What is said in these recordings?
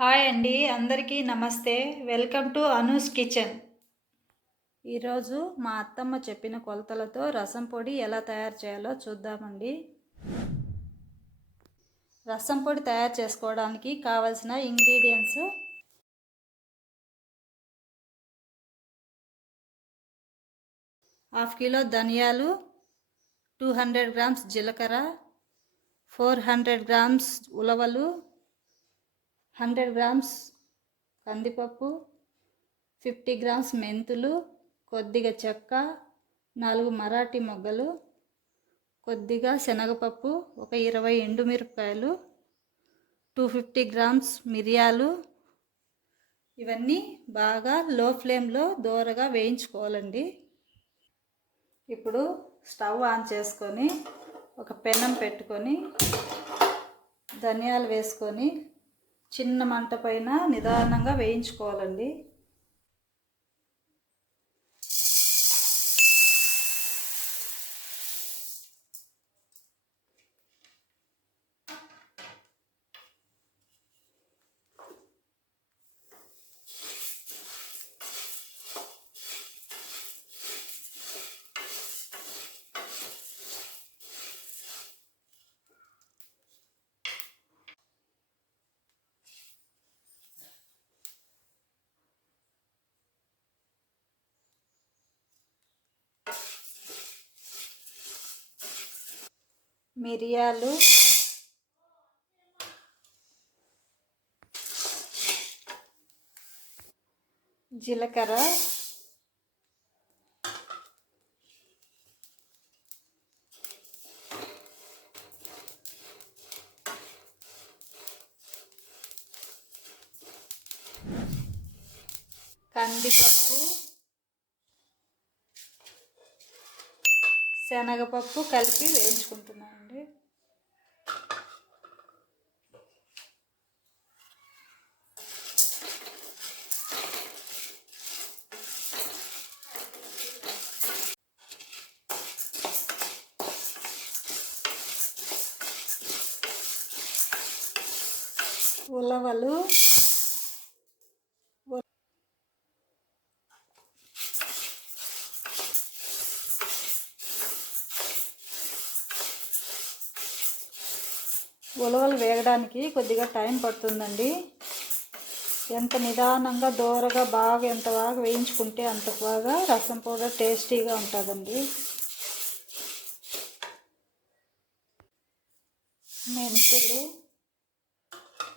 Hi అండి అందరికీ నమస్తే. Welcome to Anu's kitchen. ఈరోజు మా అత్తమ్మ చెప్పిన కొలతలతో రసం పొడి ఎలా తయారు చేయాలో చూద్దామండి. రసం పొడి తయారు చేసుకోవడానికి కావలసిన ఇంగ్రీడియంట్స్ హాఫ్ కిలో ధనియాలు టూ హండ్రెడ్ గ్రామ్స్ జీలకర్ర ఫోర్ హండ్రెడ్ గ్రామ్స్ ఉలవలు హండ్రెడ్ గ్రామ్స్ కందిపప్పు ఫిఫ్టీ గ్రామ్స్ మెంతులు కొద్దిగా చెక్క నాలుగు మరాఠీ మొగ్గలు కొద్దిగా శనగపప్పు ఒక ఇరవై ఎండుమిరపకాయలు టూ ఫిఫ్టీ గ్రామ్స్ మిరియాలు. ఇవన్నీ బాగా లో ఫ్లేమ్లో దోరగా వేయించుకోవాలండి. ఇప్పుడు స్టవ్ ఆన్ చేసుకొని ఒక పెనం పెట్టుకొని ధనియాలు వేసుకొని చిన్న మంట పైన నిదానంగా వేయించుకోవాలండి. మిరియాలు జీలకర్ర కందిపప్పు శనగపప్పు కలిపి వేయించుకుంటున్నానండి. ఉలవలు ఉలవలు వేగడానికి కొద్దిగా టైం పడుతుందండి. ఎంత నిదానంగా దూరగా బాగా ఎంత బాగా వేయించుకుంటే అంత బాగా రసం పౌడర్ టేస్టీగా ఉంటుందండి. మెంతులు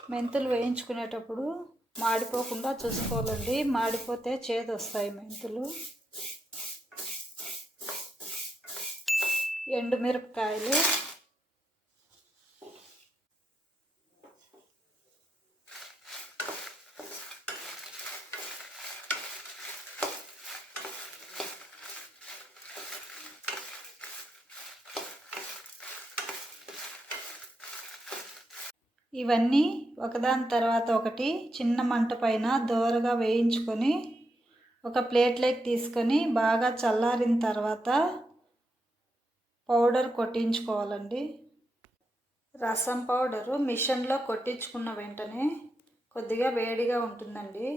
మెంతులు వేయించుకునేటప్పుడు మాడిపోకుండా చూసుకోవాలండి. మాడిపోతే చేదు వస్తాయి మెంతులు. ఎండుమిరపకాయలు. ఇవన్నీ ఒకదాని తర్వాత ఒకటి చిన్న మంట పైన దోరగా వేయించుకొని ఒక ప్లేట్లోకి తీసుకొని బాగా చల్లారిన తర్వాత పౌడర్ కొట్టించుకోవాలండి. రసం పౌడరు మిషన్లో కొట్టించుకున్న వెంటనే కొద్దిగా వేడిగా ఉంటుందండి.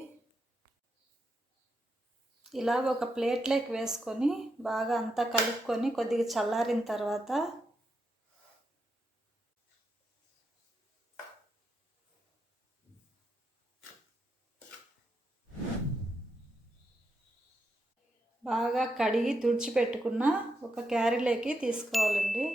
ఇలా ఒక ప్లేట్లోకి వేసుకొని బాగా అంతా కలుపుకొని కొద్దిగా చల్లారిన తర్వాత బాగా కడిగి తుడిచిపెట్టుకున్న ఒక క్యారీలోకి తీసుకోవాలండి.